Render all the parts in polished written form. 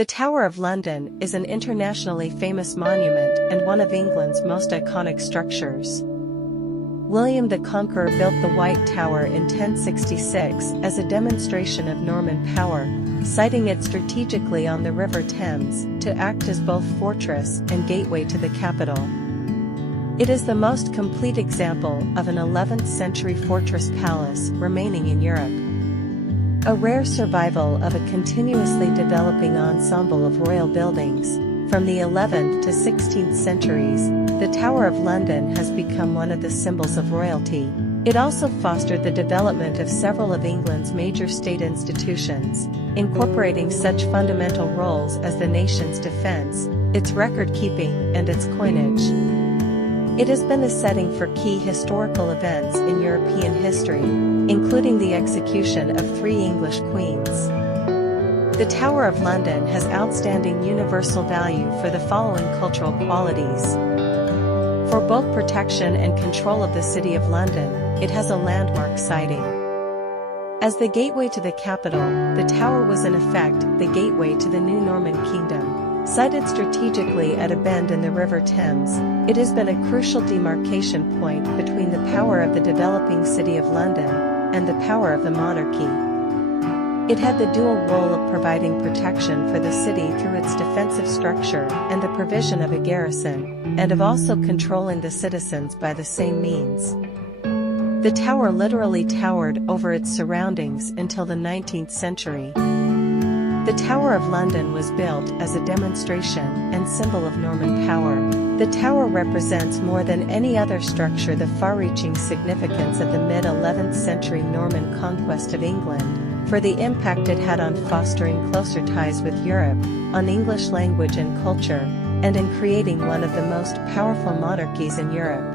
The Tower of London is an internationally famous monument and one of England's most iconic structures. William the Conqueror built the White Tower in 1066 as a demonstration of Norman power, siting it strategically on the River Thames to act as both fortress and gateway to the capital. It is the most complete example of an 11th century fortress palace remaining in Europe. A rare survival of a continuously developing ensemble of royal buildings, from the 11th to 16th centuries, the Tower of London has become one of the symbols of royalty. It also fostered the development of several of England's major state institutions, incorporating such fundamental roles as the nation's defence, its record-keeping, and its coinage. It has been the setting for key historical events in European history, including the execution of 3 English queens. The Tower of London has outstanding universal value for the following cultural qualities. For both protection and control of the City of London, it has a landmark siting. As the gateway to the capital, the tower was in effect the gateway to the new Norman kingdom. Sited strategically at a bend in the River Thames, it has been a crucial demarcation point between the power of the developing City of London and the power of the monarchy. It had the dual role of providing protection for the city through its defensive structure and the provision of a garrison, and of also controlling the citizens by the same means. The tower literally towered over its surroundings until the 19th century. The Tower of London was built as a demonstration and symbol of Norman power. The tower represents more than any other structure the far-reaching significance of the mid-11th century Norman conquest of England, for the impact it had on fostering closer ties with Europe, on English language and culture, and in creating one of the most powerful monarchies in Europe.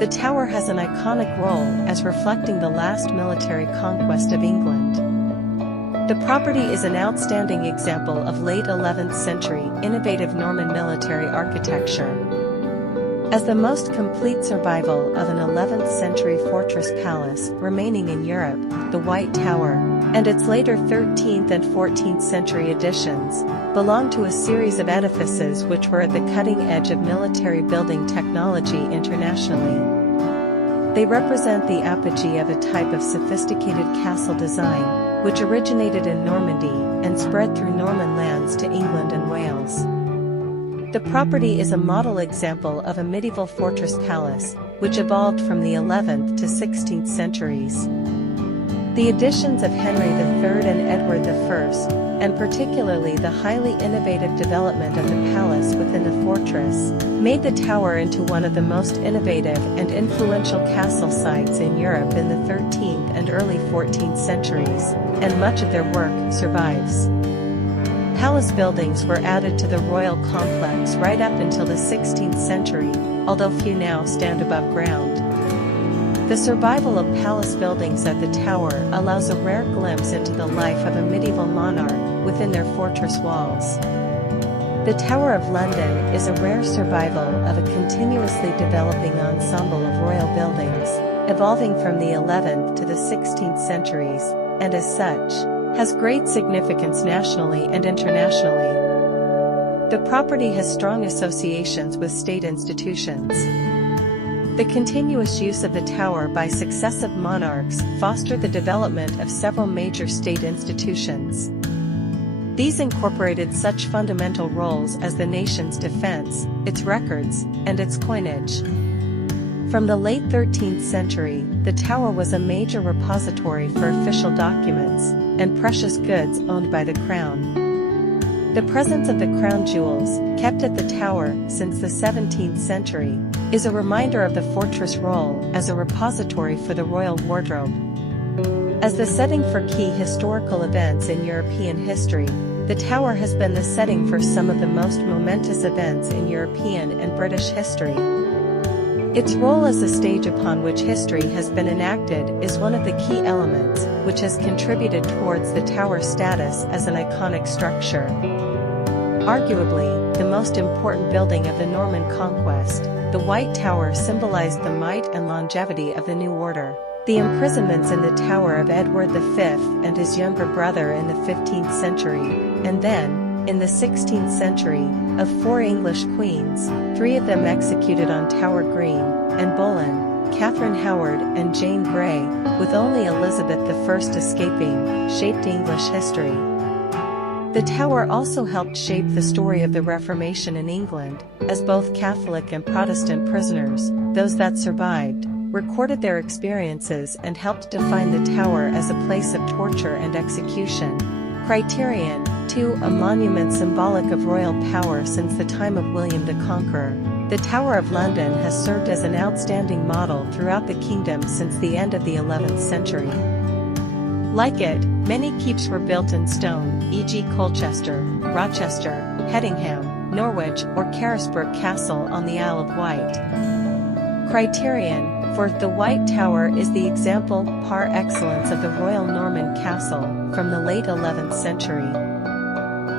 The tower has an iconic role as reflecting the last military conquest of England. The property is an outstanding example of late 11th century innovative Norman military architecture. As the most complete survival of an 11th century fortress palace remaining in Europe, the White Tower, and its later 13th and 14th century additions, belong to a series of edifices which were at the cutting edge of military building technology internationally. They represent the apogee of a type of sophisticated castle design, which originated in Normandy and spread through Norman lands to England and Wales. The property is a model example of a medieval fortress palace, which evolved from the 11th to 16th centuries. The additions of Henry III and Edward I, and particularly the highly innovative development of the palace within the fortress, made the tower into one of the most innovative and influential castle sites in Europe in the 13th and early 14th centuries, and much of their work survives. Palace buildings were added to the royal complex right up until the 16th century, although few now stand above ground. The survival of palace buildings at the tower allows a rare glimpse into the life of a medieval monarch within their fortress walls. The Tower of London is a rare survival of a continuously developing ensemble of royal buildings, evolving from the 11th to the 16th centuries, and as such, has great significance nationally and internationally. The property has strong associations with state institutions. The continuous use of the tower by successive monarchs fostered the development of several major state institutions. These incorporated such fundamental roles as the nation's defense, its records, and its coinage. From the late 13th century, the tower was a major repository for official documents and precious goods owned by the crown. The presence of the crown jewels, kept at the tower since the 17th century, is a reminder of the fortress' role as a repository for the royal wardrobe. As the setting for key historical events in European history, the tower has been the setting for some of the most momentous events in European and British history. Its role as the stage upon which history has been enacted is one of the key elements which has contributed towards the tower's status as an iconic structure. Arguably, the most important building of the Norman conquest, the White Tower symbolized the might and longevity of the new order. The imprisonments in the tower of Edward V and his younger brother in the 15th century, and then, in the 16th century, of 4 English queens, 3 of them executed on Tower Green, and Boleyn, Catherine Howard and Jane Grey, with only Elizabeth I escaping, shaped English history. The tower also helped shape the story of the Reformation in England, as both Catholic and Protestant prisoners, those that survived, recorded their experiences and helped define the tower as a place of torture and execution. Criterion: 2. A monument symbolic of royal power since the time of William the Conqueror. The Tower of London has served as an outstanding model throughout the kingdom since the end of the 11th century. Like it, many keeps were built in stone, e.g. Colchester, Rochester, Hedingham, Norwich or Carisbrooke Castle on the Isle of Wight. Criterion: 4. The White Tower is the example par excellence of the Royal Norman Castle, from the late 11th century.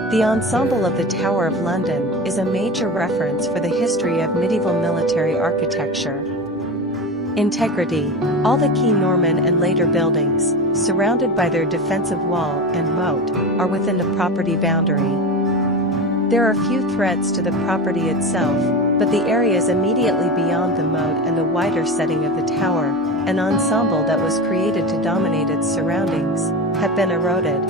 The ensemble of the Tower of London is a major reference for the history of medieval military architecture. Integrity: all the key Norman and later buildings, surrounded by their defensive wall and moat, are within the property boundary. There are few threats to the property itself, but the areas immediately beyond the moat and the wider setting of the tower, an ensemble that was created to dominate its surroundings, have been eroded.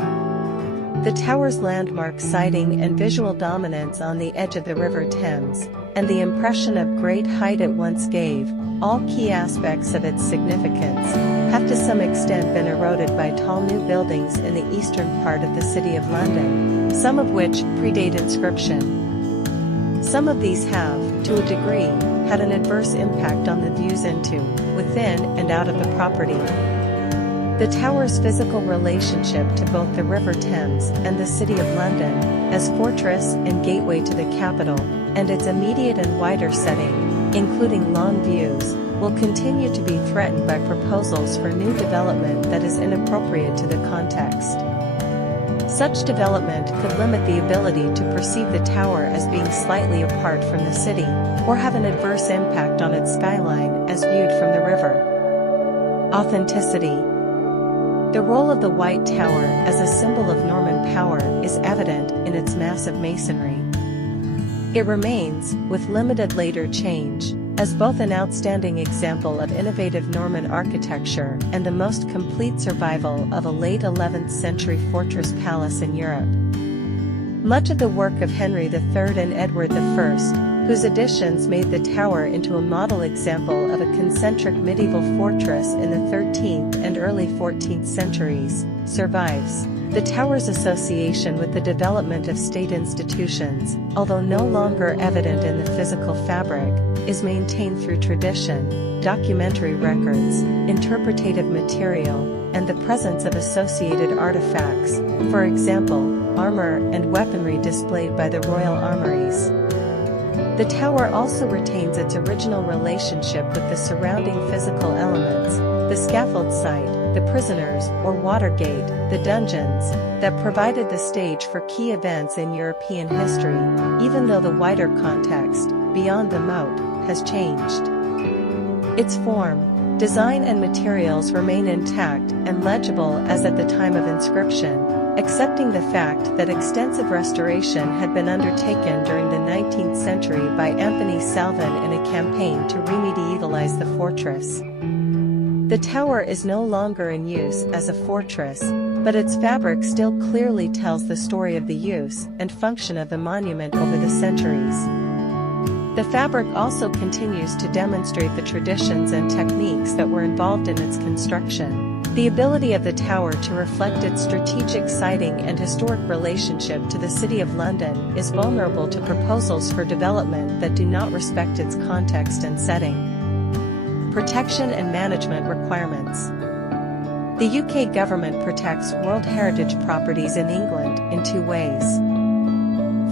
The tower's landmark siting and visual dominance on the edge of the River Thames, and the impression of great height it once gave, all key aspects of its significance, have to some extent been eroded by tall new buildings in the eastern part of the City of London, some of which predate inscription. Some of these have, to a degree, had an adverse impact on the views into, within and out of the property. The tower's physical relationship to both the River Thames and the City of London, as fortress and gateway to the capital, and its immediate and wider setting, including long views, will continue to be threatened by proposals for new development that is inappropriate to the context. Such development could limit the ability to perceive the tower as being slightly apart from the city, or have an adverse impact on its skyline as viewed from the river. Authenticity: the role of the White Tower as a symbol of Norman power is evident in its massive masonry. It remains, with limited later change, as both an outstanding example of innovative Norman architecture and the most complete survival of a late 11th century fortress palace in Europe. Much of the work of Henry III and Edward I, whose additions made the tower into a model example of a concentric medieval fortress in the 13th and early 14th centuries, survives. The tower's association with the development of state institutions, although no longer evident in the physical fabric, is maintained through tradition, documentary records, interpretative material, and the presence of associated artifacts, for example, armor and weaponry displayed by the royal armories. The tower also retains its original relationship with the surrounding physical elements, the scaffold site, the prisoners or Watergate, the dungeons, that provided the stage for key events in European history, even though the wider context, beyond the moat, has changed. Its form, design and materials remain intact and legible as at the time of inscription, accepting the fact that extensive restoration had been undertaken during the 19th century by Anthony Salvin in a campaign to remedievalize the fortress. The tower is no longer in use as a fortress, but its fabric still clearly tells the story of the use and function of the monument over the centuries. The fabric also continues to demonstrate the traditions and techniques that were involved in its construction. The ability of the tower to reflect its strategic siting and historic relationship to the City of London is vulnerable to proposals for development that do not respect its context and setting. Protection and management requirements. The UK government protects World Heritage properties in England in 2 ways.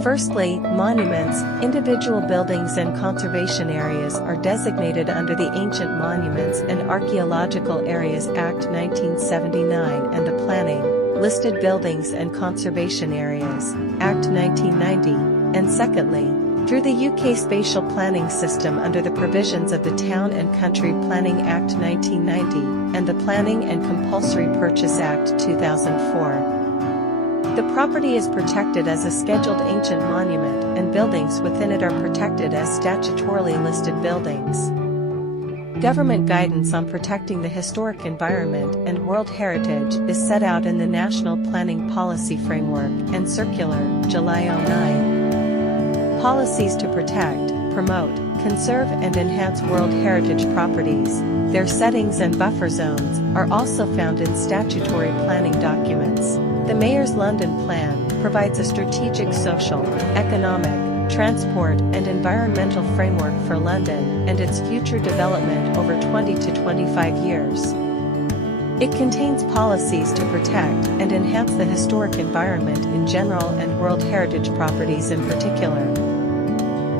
Firstly, monuments, individual buildings and conservation areas are designated under the Ancient Monuments and Archaeological Areas Act 1979 and the Planning, Listed Buildings and Conservation Areas, Act 1990, and secondly, through the UK Spatial Planning System under the provisions of the Town and Country Planning Act 1990 and the Planning and Compulsory Purchase Act 2004. The property is protected as a scheduled ancient monument, and buildings within it are protected as statutorily listed buildings. Government guidance on protecting the historic environment and World Heritage is set out in the National Planning Policy Framework and Circular, July 09. Policies to protect, promote, conserve and enhance World Heritage properties, their settings and buffer zones, are also found in statutory planning documents. The Mayor's London Plan provides a strategic social, economic, transport and environmental framework for London and its future development over 20 to 25 years. It contains policies to protect and enhance the historic environment in general and World Heritage properties in particular.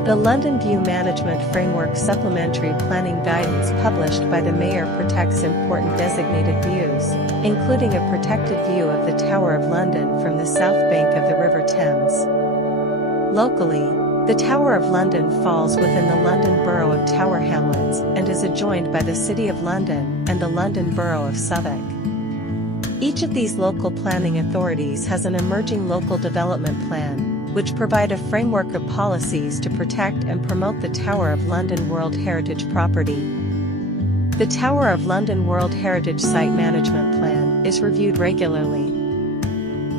The London View Management Framework Supplementary Planning Guidance published by the Mayor protects important designated views, including a protected view of the Tower of London from the south bank of the River Thames. Locally, the Tower of London falls within the London Borough of Tower Hamlets and is adjoined by the City of London and the London Borough of Southwark. Each of these local planning authorities has an emerging local development plan, which provide a framework of policies to protect and promote the Tower of London World Heritage property. The Tower of London World Heritage Site Management Plan is reviewed regularly.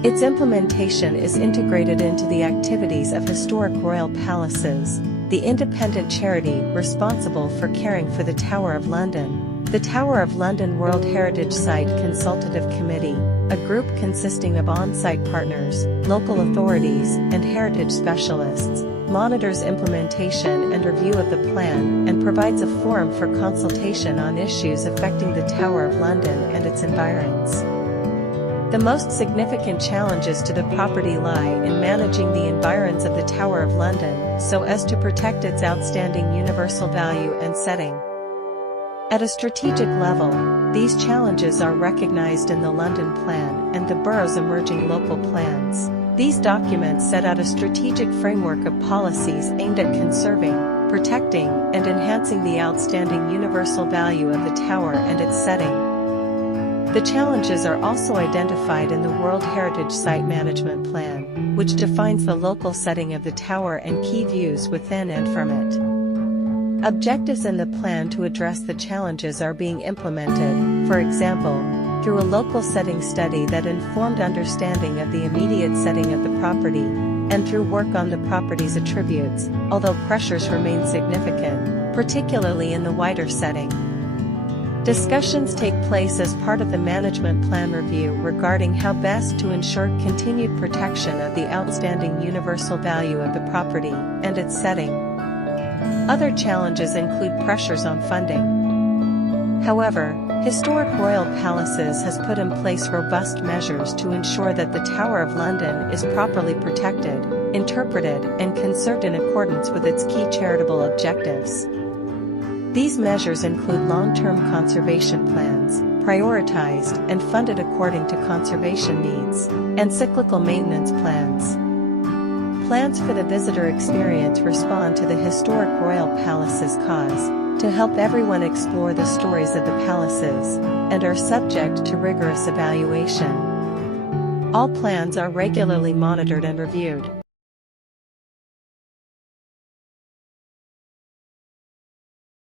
Its implementation is integrated into the activities of Historic Royal Palaces, the independent charity responsible for caring for the Tower of London, the Tower of London World Heritage Site Consultative Committee, a group consisting of on-site partners, local authorities, and heritage specialists, monitors implementation and review of the plan and provides a forum for consultation on issues affecting the Tower of London and its environs. The most significant challenges to the property lie in managing the environs of the Tower of London so as to protect its outstanding universal value and setting. At a strategic level, these challenges are recognized in the London Plan and the borough's emerging local plans. These documents set out a strategic framework of policies aimed at conserving, protecting, and enhancing the outstanding universal value of the tower and its setting. The challenges are also identified in the World Heritage Site Management Plan, which defines the local setting of the tower and key views within and from it. Objectives in the plan to address the challenges are being implemented, for example, through a local setting study that informed understanding of the immediate setting of the property, and through work on the property's attributes, although pressures remain significant, particularly in the wider setting. Discussions take place as part of the management plan review regarding how best to ensure continued protection of the outstanding universal value of the property and its setting. Other challenges include pressures on funding. However, Historic Royal Palaces has put in place robust measures to ensure that the Tower of London is properly protected, interpreted, and conserved in accordance with its key charitable objectives. These measures include long-term conservation plans, prioritized and funded according to conservation needs, and cyclical maintenance plans. Plans for the visitor experience respond to the Historic Royal Palaces cause, to help everyone explore the stories of the palaces, and are subject to rigorous evaluation. All plans are regularly monitored and reviewed.